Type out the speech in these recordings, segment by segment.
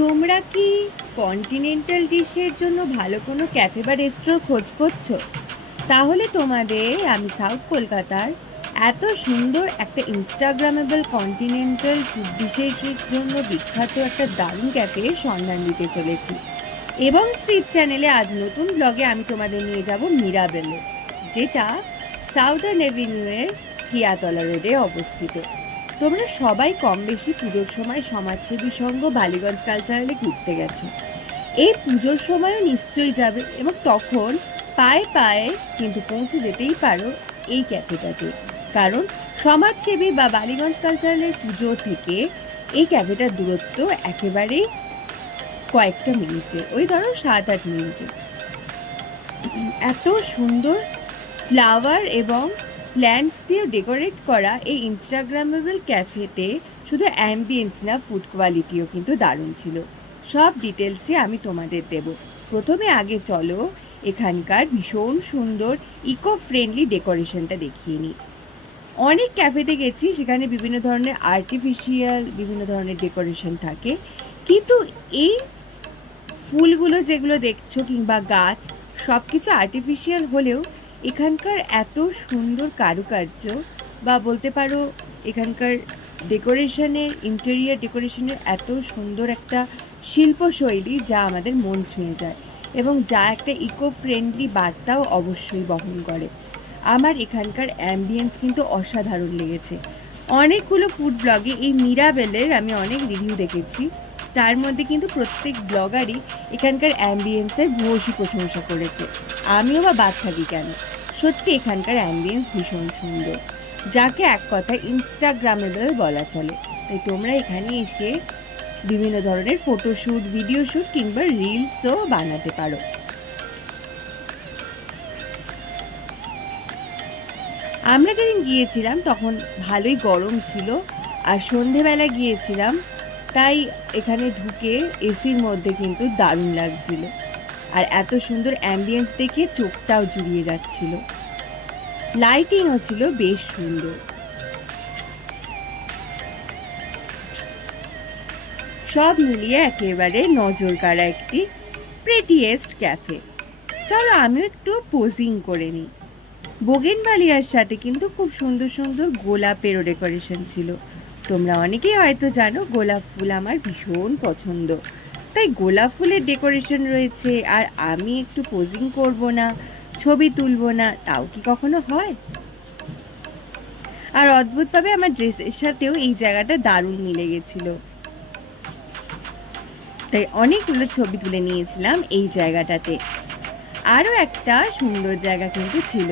তোমরা কি কন্টিনেন্টাল ডিশের জন্য ভালো কোনো ক্যাফে বা রেস্টুরেন্ট খোঁজ করছো? তাহলে তোমাদের আমি সাউথ কলকাতার এত সুন্দর একটা ইনস্টাগ্রামেবল কন্টিনেন্টাল ফুড ডিশের জন্য বিখ্যাত একটা দারুণ ক্যাফে সন্ধান দিতে চলেছি। এবং স্ট্রিট চ্যানেলে আজ নতুন ব্লগে আমি তোমাদের নিয়ে যাব মিরাবেলে, যেটা সাউদার্ন এভিনিউয়ের হিয়াতলা রোডে অবস্থিত। তোমরা সবাই কম বেশি পুজোর সময় সমাজসেবী সংঘ বালিগঞ্জ কালচারালে ঘুরতে গেছো। এই পুজোর সময়ও নিশ্চয়ই যাবে এবং তখন পায়ে পায়ে কিন্তু পৌঁছে যেতেই পারো এই ক্যাফেটাতে, কারণ সমাজসেবী বা বালিগঞ্জ কালচারালের পুজো থেকে এই ক্যাফেটার দূরত্ব একেবারেই কয়েকটা মিনিটে, ওই ধরো 7-8 মিনিটে। এত সুন্দর ফ্লাওয়ার এবং প্ল্যান্টস দিয়ে ডেকোরেট করা এই ইনস্টাগ্রামেবল ক্যাফেতে শুধু অ্যাম্বিয়েন্স না, ফুড কোয়ালিটিও কিন্তু দারুণ ছিল। সব ডিটেলসে আমি তোমাদের দেব। প্রথমে আগে চলো এখানকার ভীষণ সুন্দর ইকো ফ্রেন্ডলি ডেকোরেশনটা দেখিয়ে নিই। অনেক ক্যাফেতে গেছি, সেখানে বিভিন্ন ধরনের আর্টিফিশিয়াল বিভিন্ন ধরনের ডেকোরেশন থাকে, কিন্তু এই ফুলগুলো যেগুলো দেখছো কিংবা গাছ, সব কিছু আর্টিফিশিয়াল হলেও এখানকার এত সুন্দর কারুকার্য বা বলতে পারো এখানকার ডেকোরেশনের, ইন্টেরিয়ার ডেকোরেশনের এত সুন্দর একটা শিল্পশৈলী যা আমাদের মন ছুঁয়ে যায় এবং যা একটা ইকো ফ্রেন্ডলি বার্তাও অবশ্যই বহন করে। আমার এখানকার অ্যাম্বিয়েন্স কিন্তু অসাধারণ লেগেছে। অনেকগুলো ফুড ব্লগে এই মিরাবেলের আমি অনেক রিভিউ দেখেছি, তার মধ্যে কিন্তু প্রত্যেক ব্লগারই এখানকার অ্যাম্বিয়েন্সের ভূয়সী প্রশংসা করেছে। আমিও বা বাদ থাকি কেন, সত্যি এখানকার অ্যাম্বিয়েন্স ভীষণ সুন্দর, যাকে এক কথায় ইনস্টাগ্রামেবল বলা চলে। তাই তোমরা এখানে এসে বিভিন্ন ধরনের ফটোশ্যুট, ভিডিও শ্যুট কিংবা রিলসও বানাতে পারো। আমরা যেদিন গিয়েছিলাম তখন ভালোই গরম ছিল, আর সন্ধেবেলা গিয়েছিলাম, তাই এখানে ঢুকে এসির মধ্যে কিন্তু দারুণ লাগছিল, আর এত সুন্দর অ্যাম্বিয়েন্স দেখে চোখটাও জুড়িয়ে যাচ্ছিল। লাইটিংও ছিল বেশ সুন্দর। সব মিলিয়ে একেবারে নজর কাড়া একটি প্রেটিয়েস্ট ক্যাফে। চলো আমিও একটু পোজিং করে নিই। বোগেনভালিয়ার সাথে কিন্তু খুব সুন্দর সুন্দর গোলাপেরও ডেকোরেশন ছিল। তোমরা অনেকেই হয়তো জানো গোলাপ ফুল আমার ভীষণ পছন্দ, তাই গোলাপ ফুলের ডেকোরেশন রয়েছে আর আমি একটু পোজিং করব না, ছবি তুলব না, তাও কি কখনো হয়? আর অদ্ভুতভাবে আমার ড্রেসের সাথেও এই জায়গাটা দারুণ মিলে গেছিল, তাই অনেকগুলো ছবি তুলে নিয়েছিলাম এই জায়গাটাতে। আরও একটা সুন্দর জায়গা কিন্তু ছিল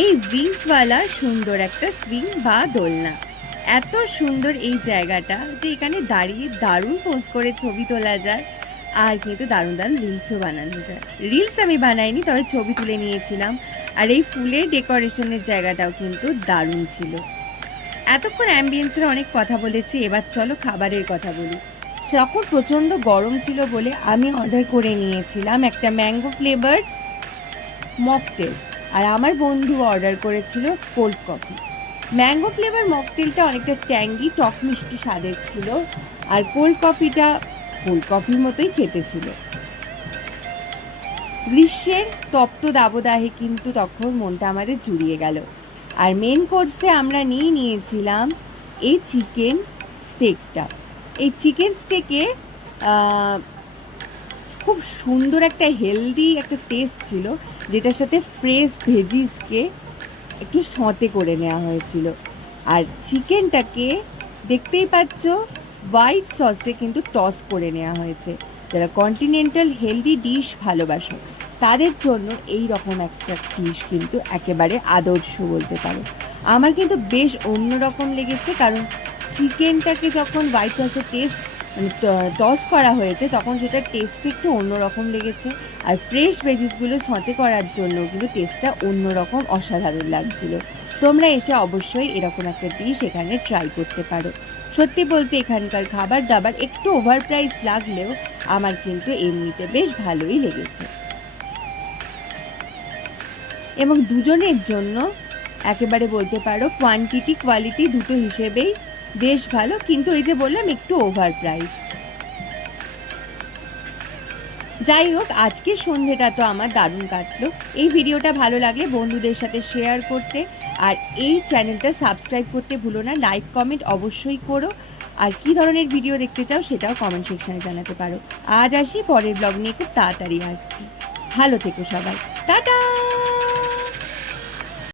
এই উইংসওয়ালা সুন্দর একটা সুইং বা দোলনা। এত সুন্দর এই জায়গাটা যে এখানে দাঁড়িয়ে দারুণ পোজ করে ছবি তোলা যায়, আর কিন্তু দারুণ দারুণ রিলসও বানানো যায়। রিলস আমি বানাইনি, তবে ছবি তুলে নিয়েছিলাম। আর এই ফুলের ডেকোরেশনের জায়গাটাও কিন্তু দারুণ ছিল। এতক্ষণ অ্যাম্বিয়েন্সের অনেক কথা বলেছি, এবার চলো খাবারের কথা বলি। তখন প্রচণ্ড গরম ছিল বলে আমি অর্ডার করে নিয়েছিলাম একটা ম্যাঙ্গো ফ্লেভার মকটেল, আর আমার বন্ধু অর্ডার করেছিল কোল্ড কফি। ম্যাঙ্গো ফ্লেভার মকটেলটা অনেকটা ট্যাঙ্গি টক মিষ্টি স্বাদের ছিল, আর কোল্ড কফিটা কোল্ড কফির মতোই খেতে ছিল। গ্রীষ্মের তপ্ত দাবদাহে কিন্তু তখন মনটা আমাদের জুড়িয়ে গেল। আর মেন কোর্সে আমরা নিয়েছিলাম এই চিকেন স্টেকটা। এই চিকেন স্টেকে খুব সুন্দর একটা হেলদি একটা টেস্ট ছিল, যেটার সাথে ফ্রেশ ভেজিসকে একটু সঁতে করে নেওয়া হয়েছিল। আর চিকেনটাকে দেখতেই পাচ্ছ হোয়াইট সসে কিন্তু টস করে নেওয়া হয়েছে। যারা কন্টিনেন্টাল হেলদি ডিশ ভালোবাসো তাদের জন্য এই রকম একটা ডিশ কিন্তু একেবারে আদর্শ বলতে পারো। আমার কিন্তু বেশ অন্যরকম লেগেছে, কারণ চিকেনটাকে যখন হোয়াইট সসের টেস্ট মানে টস করা হয়েছে তখন সেটার টেস্ট একটু অন্যরকম লেগেছে, আর ফ্রেশ ভেজিসগুলো সঁতে করার জন্য কিন্তু টেস্টটা অন্যরকম অসাধারণ লাগছিল। তোমরা এসে অবশ্যই এরকম একটা ডিশ এখানে ট্রাই করতে পারো। সত্যি বলতে এখানকার খাবার দাবার একটু ওভার প্রাইস লাগলেও আমার কিন্তু এমনিতে বেশ ভালোই লেগেছে, এবং দুজনের জন্য একেবারে বলতে পারো কোয়ান্টিটি কোয়ালিটি দুটো হিসেবেই বেশ ভালো, কিন্তু এই যে বললাম একটু ওভার প্রাইস। যাই হোক, আজকের সন্ধ্যেটা তো আমার দারুণ কাটলো। এই ভিডিওটা ভালো লাগলে বন্ধুদের সাথে শেয়ার করতে, আর এই চ্যানেলটা সাবস্ক্রাইব করতে ভুলো না। লাইক কমেন্ট অবশ্যই করো, আর কী ধরনের ভিডিও দেখতে চাও সেটাও কমেন্ট সেকশানে জানাতে পারো। আজ আসি, পরের ব্লগ নিয়ে খুব তাড়াতাড়ি আসছি। ভালো থেকো সবাই, টাটা।